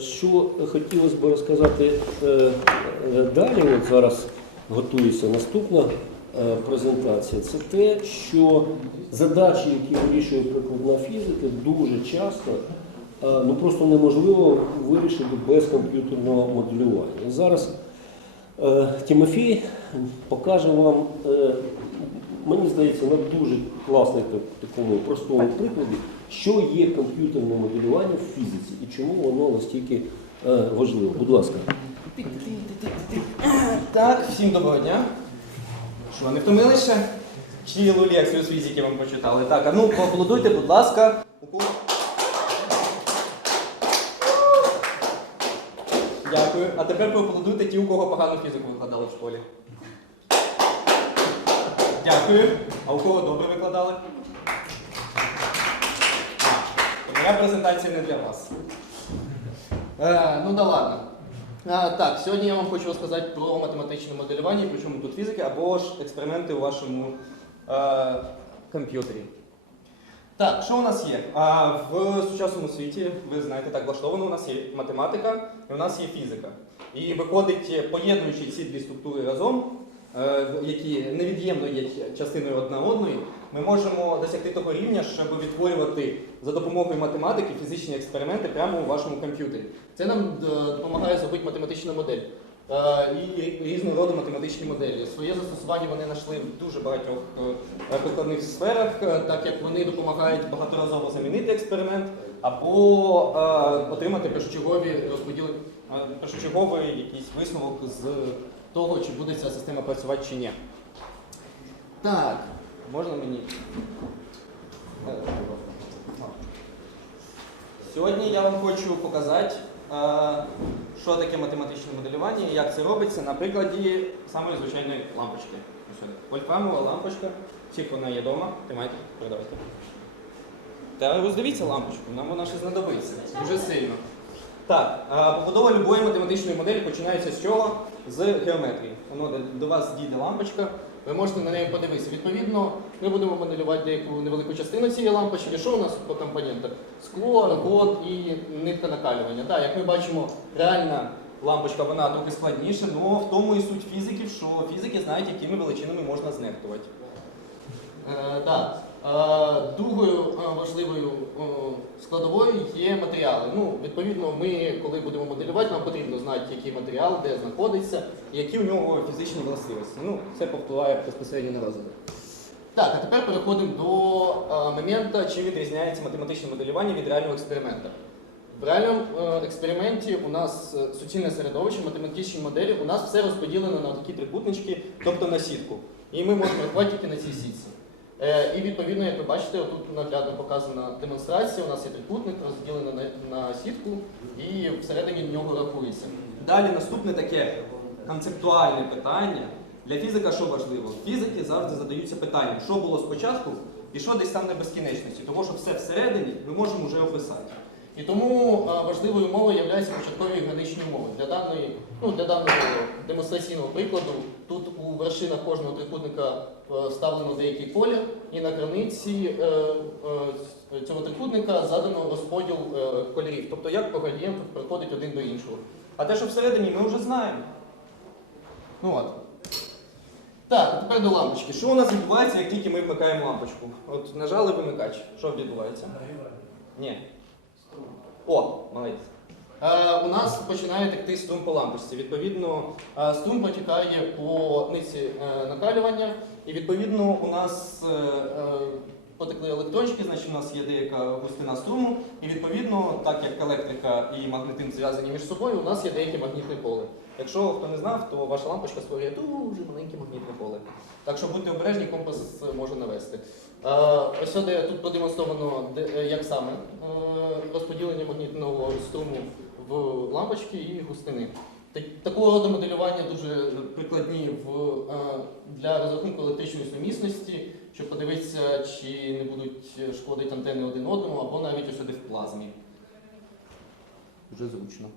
Що хотілося б розказати е, е, далі, от зараз готується наступна е, презентація, це те, що задачі, які вирішує прикладна фізика, дуже часто ну, просто неможливо вирішити без комп'ютерного моделювання. Зараз Тимофій покаже вам, мені здається, на дуже класному такому простому прикладі, що є комп'ютерне моделювання в фізиці і чому воно настільки е, важливо. Будь ласка. Так, всім доброго дня. Що, не втомилися? Цілу лекцію з фізики вам почитали. Так, а ну поаплодуйте, будь ласка. Дякую. А тепер поаплодуйте ті, у кого погану фізику викладали в школі. Дякую. А у кого добре викладали? Моя презентація не для вас. Е, ну да ладно. А, так, сьогодні я вам хочу розказати про математичне моделювання, причому тут фізики, або ж експерименти у вашому е, комп'ютері. Так, що у нас є? А, в сучасному світі, ви знаєте, так влаштовано, у нас є математика і у нас є фізика. І виходить, поєднуючи ці дві структури разом, е, які невід'ємно є частиною одна одної, ми можемо досягти того рівня, щоб відтворювати за допомогою математики фізичні експерименти прямо у вашому комп'ютері. Це нам е, допомагає зробити математична модель. Е, І різного роду математичні моделі. Своє застосування вони знайшли в дуже багатьох е, прикладних сферах, е, так як вони допомагають багаторазово замінити експеримент або е, отримати першочергові розподіли, е, першочерговий якийсь висновок з того, чи буде ця система працювати чи ні. Так, можна мені. Сьогодні я вам хочу показати, е, що таке математичне моделювання і як це робиться на прикладі самої звичайної лампочки. Вольфрамова лампочка. Всіх вона є вдома. Тримайте, передавайте. Та роздивіться лампочку, нам вона ще знадобиться. Дуже сильно. Так, е, побудова любої математичної моделі починається з чого? З геометрії. Воно до- до вас дійде лампочка, ви можете на неї подивитися. Відповідно, ми будемо моделювати деяку невелику частину цієї лампочки. Що у нас по компонентах? Скло, аргон і нитка накалювання. Так, як ми бачимо, реальна лампочка вона трохи складніша, але в тому і суть фізиків, що фізики знають, якими величинами можна знехтувати. Е, да. Е, Другою е, важливою е, складовою є матеріали. Ну, відповідно, ми, коли будемо моделювати, нам потрібно знати, який матеріал, де знаходиться, які у нього фізичні властивості. Ну, це повпливає безпосередньо на розвиток. Так, а тепер переходимо до моменту, чим відрізняється математичне моделювання від реального експерименту. В реальному експерименті у нас суцільне середовище, математичні моделі, у нас все розподілено на такі трикутнички, тобто на сітку. І ми можемо рахувати тільки на цій сітці. Е, І відповідно, як ви бачите, тут наглядно показана демонстрація. У нас є трикутник, розділений на, на сітку, і всередині нього рахується. Далі наступне таке концептуальне питання. Для фізика що важливо? Фізики завжди задаються питанням, що було спочатку і що десь там на безкінечності, тому що все всередині ми можемо вже описати. І тому важливою умовою є початкові граничні умови. Для даної, ну, для даного демонстраційного прикладу тут у вершинах кожного трикутника е, вставлено деякий колір, і на границі е, е, цього трикутника задано розподіл кольорів, тобто як по градієнту приходить один до іншого. А те, що всередині, ми вже знаємо. Ну от. Так, тепер до лампочки. Що у нас відбувається, як тільки ми вмикаємо лампочку? От нажали вимикач. Що відбувається? Ні. О, молодець. Е, у нас починає текти струм по лампочці. Відповідно, е, струм протікає по ниці е, накалювання, і відповідно у нас потекли електрончики, значить у нас є деяка густина струму, і відповідно, так як електрика і магнетизм зв'язані між собою, у нас є деяке магнітне поле. Якщо хто не знав, то ваша лампочка створює дуже маленьке магнітне поле. Так що будьте обережні, компас може навести. Ось сюди тут продемонстровано, як саме розподілення магнітного струму в лампочки і густини. Такого роду моделювання дуже прикладні в, е, для розрахунку електричної сумісності, щоб подивитися, чи не будуть шкодити антени один одному, або навіть ось сюди в плазмі. Дуже зручно.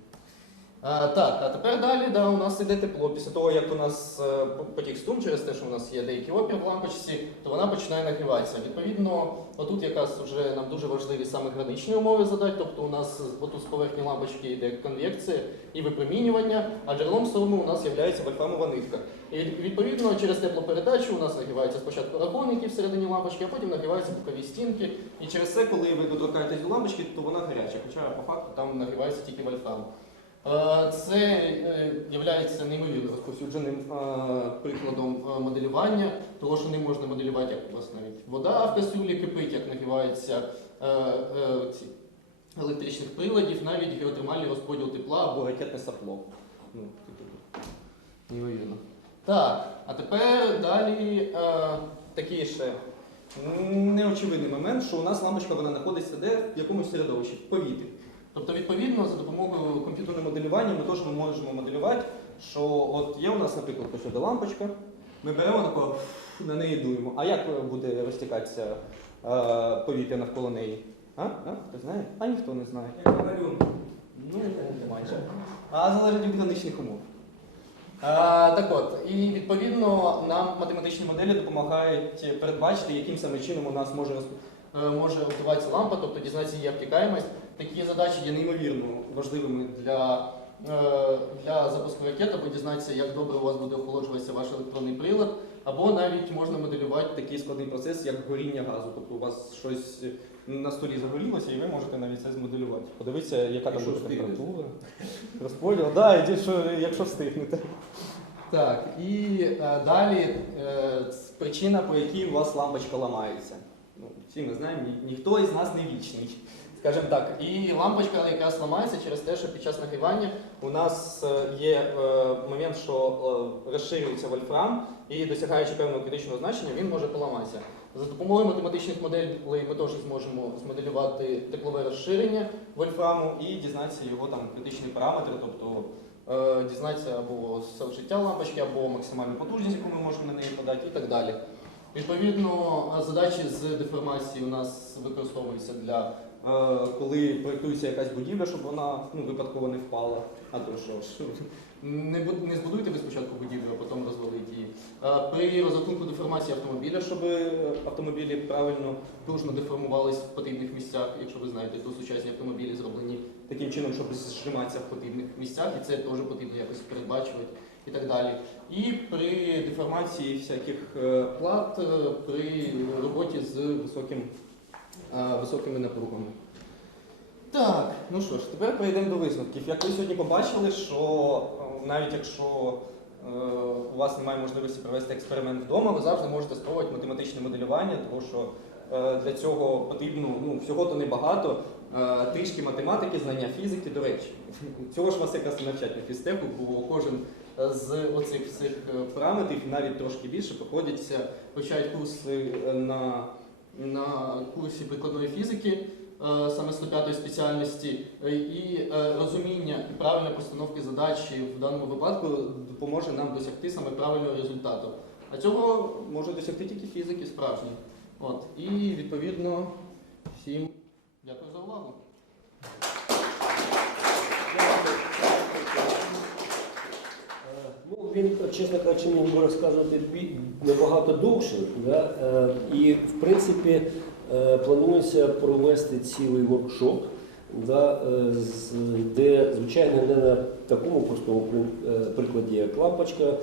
А, так, а тепер далі да, у нас іде тепло. Після того, як у нас е, потік струм через те, що у нас є деякий опір в лампочці, то вона починає нагріватися. Відповідно, отут якраз вже нам дуже важливі саме граничні умови задати, тобто у нас отут з поверхні лампочки йде конвекція і випромінювання, а джерелом струму у нас є вольфрамова нитка. І відповідно через теплопередачу у нас нагрівається спочатку рагон, який всередині лампочки, а потім нагріваються бокові стінки. І через це, коли ви доторкаєтесь до лампочки, то вона гаряча, хоча по факту там нагрівається тільки вольфрам. Е, Це є неймовірно розповсюдженим е, прикладом е, моделювання, того, що не можна моделювати, як у вас навіть вода в кастрюлі кипить, як нагріваються е, е, ці електричних приладів, навіть геотермальний розподіл тепла або ракетне сапло. Ну, типу, Неймовірно. Так, а тепер далі е, такий ще неочевидний момент, що у нас лампочка вона знаходиться де в якомусь середовищі, в повітрі. Тобто, відповідно, за допомогою комп'ютерного моделювання ми теж можемо моделювати, що от є у нас, наприклад, ось лампочка, ми беремо тако, на неї дуємо. А як буде розтікатися е, повітря навколо неї? А? А? Хто знає? А ніхто не знає. Ну, майже. А залежить від граничних умов. А, так от, і відповідно нам математичні моделі допомагають передбачити, яким саме чином у нас може, е, може вбиватися лампа, тобто дізнатися її обтікаємость. Такі задачі є неймовірно важливими для, е, для запуску ракет, або дізнатися, як добре у вас буде охолоджуватися ваш електронний прилад, або навіть можна моделювати такий складний процес, як горіння газу. Тобто у вас щось на столі загорілося, і ви можете навіть це змоделювати. Подивитися, яка там буде температура. Розподіл, так, да, що, якщо встигнете. Так, і е, далі е, причина, по якій у вас лампочка ламається. Ну, всі ми знаємо, ні, ніхто із нас не вічний. Скажімо так, і лампочка якраз ламається через те, що під час нагрівання у нас е, є е, момент, що е, розширюється вольфрам, і досягаючи певного критичного значення, він може поламатися. За допомогою математичних моделей ми теж зможемо змоделювати теплове розширення вольфраму і дізнатися його там критичний параметр, тобто дізнатися або життя лампочки, або максимальну потужність, яку ми можемо на неї подати, і так далі. Відповідно, задачі з деформації у нас використовуються для е, коли проєктується якась будівля, щоб вона ну, випадково не впала. А то що ж, не, не збудуйте ви спочатку будівлю, а потім розвалите її. Е, При розрахунку деформації автомобіля, щоб автомобілі правильно пружно деформувались в потрібних місцях, якщо ви знаєте, то сучасні автомобілі зроблені таким чином, щоб зжиматися в потрібних місцях, і це теж потрібно якось передбачувати і так далі. І при деформації всяких е, плат, е, при роботі з високим, е, високими напругами. Так, ну що ж, тепер перейдемо до висновків. Як ви сьогодні побачили, що навіть якщо у вас немає можливості провести експеримент вдома, ви завжди можете спробувати математичне моделювання, тому що для цього потрібно ну, всього-то небагато. Е, Трішки математики, знання фізики, до речі. Цього ж вас якраз і навчать на фізтеху, бо кожен е, з оцих всіх е, параметрів, навіть трошки більше, проходяться, вивчають курси е, на, на курсі прикладної фізики е, саме 105 спеціальності, е, і е, розуміння і правильної постановки задачі в даному випадку допоможе нам досягти саме правильного результату. А цього можуть досягти тільки фізики справжні. От. І відповідно всім дякую за увагу. Ну, він, чесно кажучи, міг би розказувати набагато довше. Да? Е, І, в принципі, е, планується провести цілий воркшоп, да, е, де, звичайно, не на такому простому прикладі, як лампочка.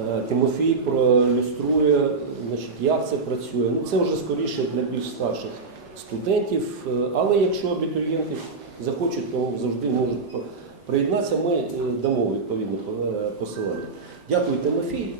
Е, Тимофій проілюструє, значить, як це працює. Ну, це вже скоріше для більш старших студентів, е, але якщо абітурієнти захочуть, то завжди можуть приєднатися. Ми е, дамо відповідно е, посилання. Дякую, Тимофій.